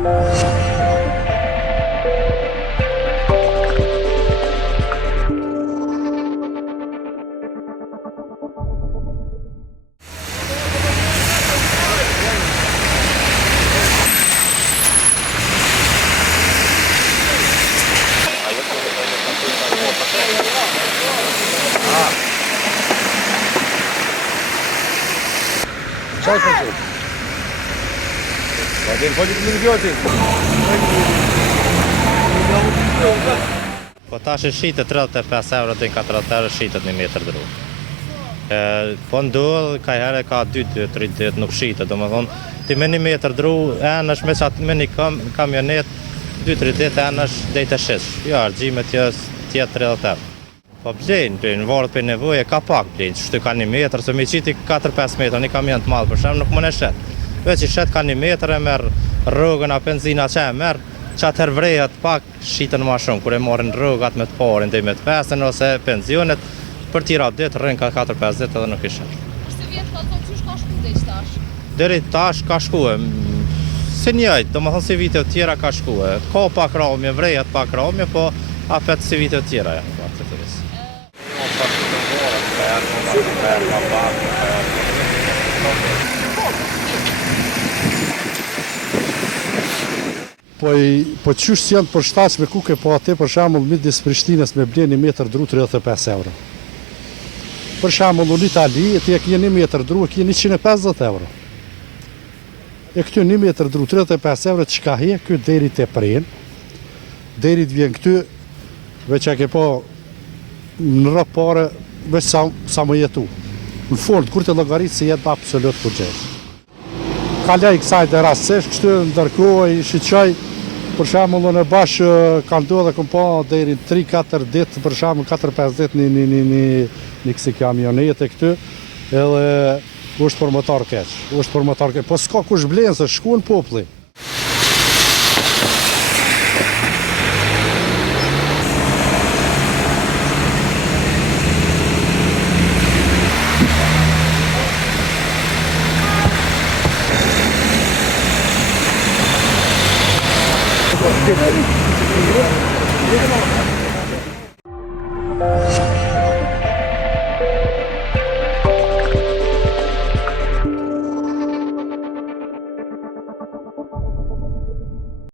Çaj përgjit. Pa dhe në fëllit në ngjotin. Po tash e shqitet 35 euro dhe 40 euro shqitet 1 metër dru. Po ndodh, ka herë ka 2-3 ditë nuk shqitet, do më thonë, ti me 1 metër dru, enësh me qatë me një kamionet, 2-3 ditë enësh dhe të shish. Jo, argjimet tjetë 30 euro. Po blenë, varet për nevoje, ka pak blenë, që shtu ka 1 metër, se me qiti 4-5 metër, një kamion të malë për shemë, nuk më në shetë. Veç i shetë ka 1 metër, e merë rrugën, a benzina që e merë, që atëherë vrejat pak shqitën ma shumë, kur e marrin rrugat me të parin dhe me të pesën, ose pensionet, për tira ditë, rrën ka 4-5 ditë edhe nuk i shetë. Përse vjetë ka thonë që ka shku dhe ishtë tash? Deri tash ka shkue, si njëjtë, do më thonë si vite tjera ka shkue. Ka pak ramje, vrejat pak ramje, po apet si vite tjera janë. Po qysh që janë për shtaq me kuke, po atë për shembull midis Prishtinës me blen 1 metër dru 35 euro. Për shembull në Itali, ti e ke 1 metër dru e ke 150 euro. E këtu 1 metër dru 35 euro çka he, ky deri te pren. Deri të vjen këtu, veç e ke po në rrap pare, veç sa më jetu. Në fund, kur të llogarit se jetë absolut përgjesh. Kalaj kësaj dhe rastësisht, kështu ndërkohë i shiqoj, për shembull në bash kanë ndodhur kom pa deri 3-4 ditë, për shembull 4-5 ditë një kësi kamionete këtu, edhe është për motor keq, po s'ka kush blen se shkuan populli.